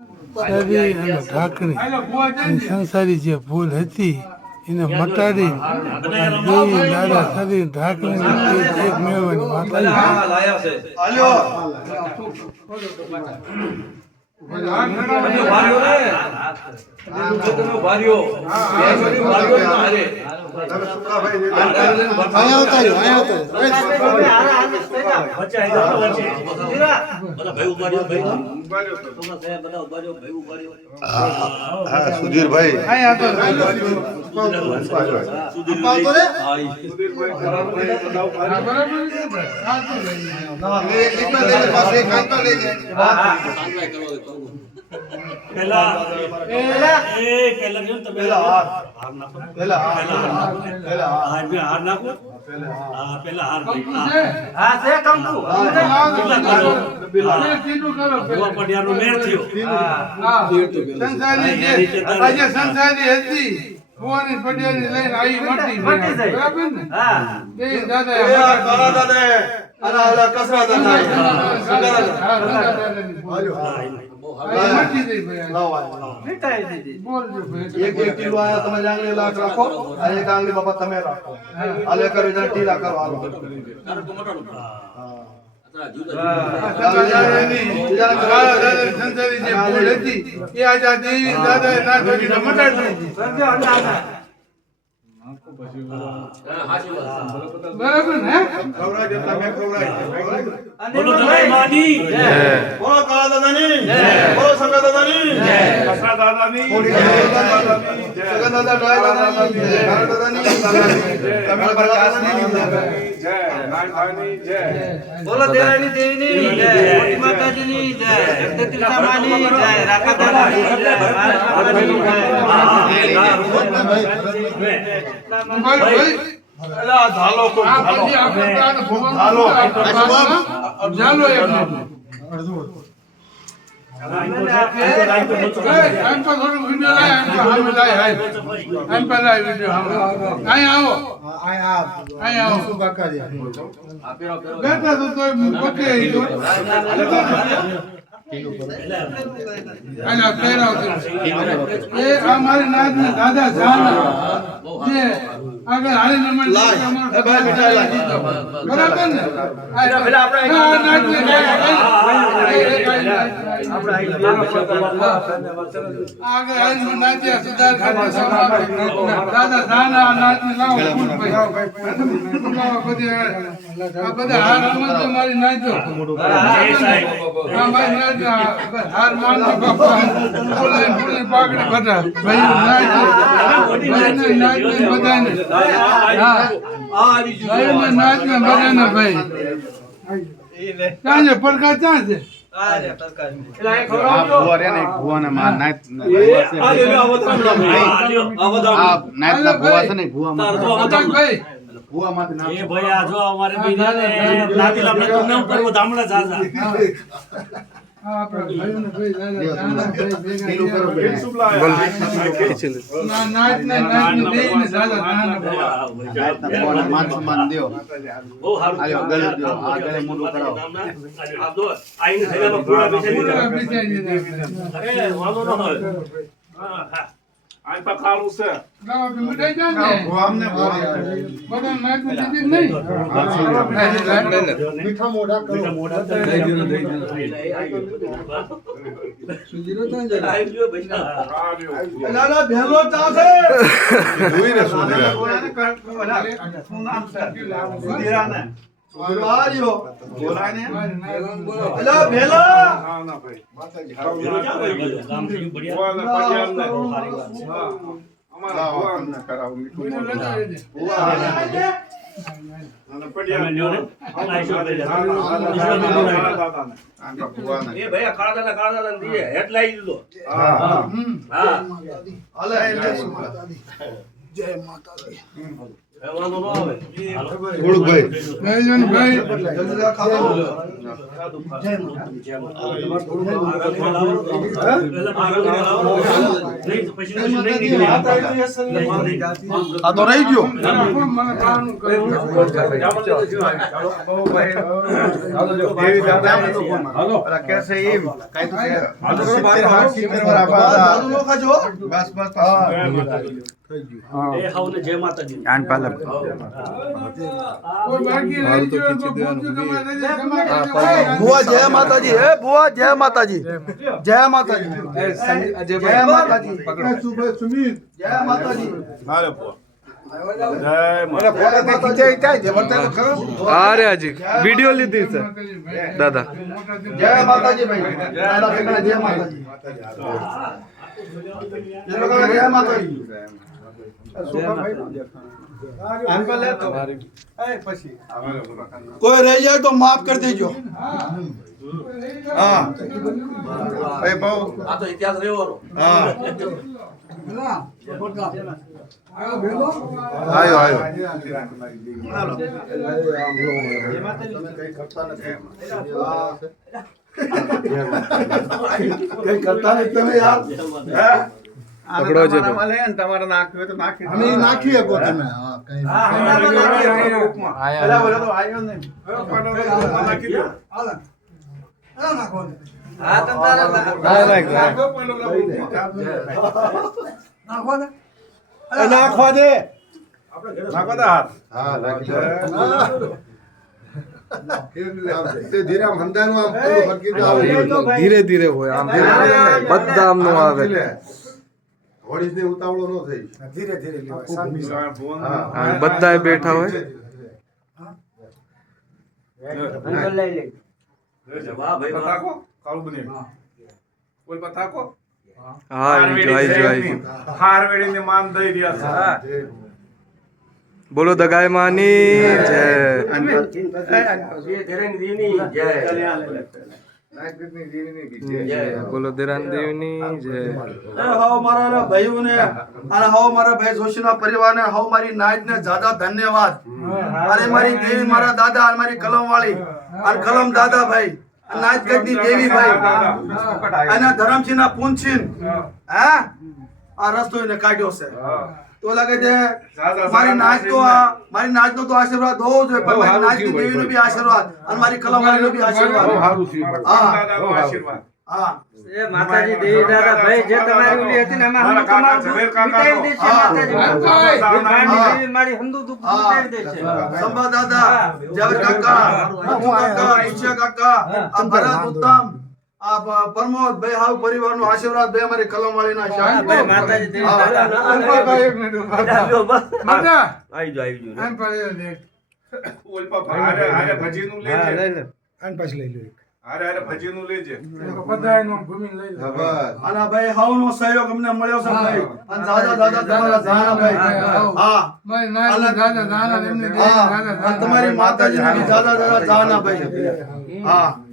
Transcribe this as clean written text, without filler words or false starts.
શરી અને ઢાંકણી સંસારી જે ભૂલ હતી એને મટાડી દેવી દાદા શરીર ઢાંકણી એક મેળવાની સુધીરભાઈ સંસારી હતી ભુવાની પટેલી લઈને આવી મટી બરાબર ને એક કિલો આયા તમે આંગળી લાખ રાખો અને એક આંગળી બાપા તમે રાખો હાલે કરી જરા ટીલા કરો હાલો સંસારી જે ભૂલ હતી એ આજે દેવી દાદા ના કરીને મટાડી દીધી બરાબર ને બોલો દલાઈ માની જય, બોલો કાળા દાદાની જય, બોલો સંગા દાદાની જય, કસરા દાદાની જય, જગન દાદા ડાય દાદાની જય, કાળા દાદાની જય, કમલ પ્રકાશની જય, નાનભાઈની જય, બોલો દેરાની દેવીની જય, મોટી માતાજીની જય, જગદત્રી સામાની જય, રાખા દાદાની જય, માતાજીની જય. ભાઈ અલા ધાલો કો આ ધાલો પછી આપણે પ્રાણ ભગવાન હાલો. ચાલો એમ આમ પર થોડું વિડિયો લાય આમ પર હામે લાય હાય આમ પર લાય વિડિયો હામે આવો શું કાકા દે બેટા તો તોય પકે આના પેરાવ એ અમારી નાત ને દાદા જાના જે આગળ હાલી નમન બરાબર ને પેલા આપણે આગળ હાલી નાત્યા સુધાર દાદા જાના નાત ને લાવો ફૂલ ભાઈ બધા હાર અમન મારી નાચો હા ભાઈ નાચ હાર માન બાપા બોલે બોલે પાકડે બટા ભાઈ નાચ નાચ બધાને હા ભાઈ નાચ ને બધાને ભાઈ ક્યાં છે પડકાર ક્યાં છે ભાઈ એ ભાઈ આ જો અમારે બીજા ને નાતી લામને તમને ઉપર ધામડા જાજા આપણે ભાઈઓને ભાઈ દાદા જાના ભાઈ ભેગા નાચ ને દેઈને દાદા જાના બહુ હારું આ દો આઈને થેલામાં પૂરા બેસી અરે વાંધો ન હોય હા આ પા ખાલું છે ગાવ કે મિટાઈ જાય ને ભુવામને બધા નાચ ને દીધી નહીં મીઠા મોઢા કરો સુધીરો તો જાય લાલા ભેલો ચાસે જોઈને સુધીરા શું નામ છે સુધીરાને સુધીરાયો બોલાને અલા ભેલા ના ના ભાઈ માતાજી ગામ થી બઢિયા પડિયામ ને હા અમારા ભગવાન કરાવ મીઠું અને પડિયા લ્યો ને આઈશો દે એ ભાઈ કાળા દાદા દીએ હેટ લાવી દીધો હા હા અલે જય માતાજી ગુળભાઈ ભાઈ જલ્દી જા ખાતો આ તો રહી ગયો મને પાનું કર્યું कैसे ये काय तो દાદુ નો ખાજો बस बस કોઈ બાકી રહી ગયો તો પૂછજો કે માતાજી બુआ जय माताजी है बुआ जय माताજી जय माताजी जय माताजी સુભાઈ સુમિત जय माताजी अरे बुआ अरे अजी वीडियो લીધી છે દાદા जय माताजी भाई दादा बेटा जय माताजी ये लोग जय माताजी कोई रह जाए तो माफ कर दीजिए हाँ ए बहु हाँ आयो आयो कहीं करता नहीं तुम्हें यार પકડો છે તો મળે ને તમારે નાખ્યું તો નાખી અમે નાખી શકો તમે હા કઈ અલા બોલો તો આવ્યો નહીં નાખી દો હા તમ તારે નાખો પણ નાખવા દે નાખો તો હાથ હા નાખી તે ધીરે આમ હંદાનું આમ પેલું ફરકી દે આવે ધીરે ધીરે હોય આમ બધા આમ નો આવે હોડી ને ઉતાવળો ન થઈ ધીરે ધીરે આ બધા બેઠા હોય પતાકો કાળું બને કોઈ પતાકો હા આવી જો આવી હારવેડી ને માન દઈ રહ્યા છે બોલો દગાઈ માની જય બોલો દેરાન દેવની જય હાવ મારા ભાઈઓને અને હાવ મારા ભાઈ જોશીના પરિવારને હાવ મારી નાયકને જ્યાદા ધન્યવાદ અને મારી દેવી મારા દાદા અને મારી કલમ વાળી અને કલમ દાદા ભાઈ નાયક ગઢની દેવી ભાઈ અને ધરમસિંહના પૂંછીન હે આ રસ્તો એને કાઢ્યો છે તો લાગે છે મારી નાચ તો મારી નાચનો તો આશીર્વાદ હોવો જોઈએ પણ મારી નાચની દેવીનો બી આશીર્વાદ અને મારી કલમ વાળીનો બી આશીર્વાદ આશીર્વાદ હા એ માતાજી દેવી દાદા ભાઈ જે તમારી ઓલી હતી ને એમાં હમ તમારું દુઃખ મિટાવી દેશે માતાજી મારી હમદુ દુઃખ મિટાવી દેશે સંભા દાદા જવર કાકા ઈચ્છા કાકા આ ભરત ઉત્તમ આ પ્રમોદ ભાઈ હાવ પરિવારનો આશીર્વાદ બે અમારી કલમ વાળીના શાન ભાઈ માતાજી દેવી દાદા માતા આવી જો એમ પડે લે ઓલપા હારે ભજીનું લેજે આન પાછ લઈ લો હારે ભજીનું લેજે બધાય નો ભૂમિ લઈ લે અને ભાઈ હાવનો સહયોગ અમને મળ્યો છે ભાઈ અને દાદા દાદા તમારા જાના ભાઈ હા મારી નાના દાદા દાદા એમને હા દાદા અને તમારી માતાજીની દાદા દાદા જાના ભાઈ હા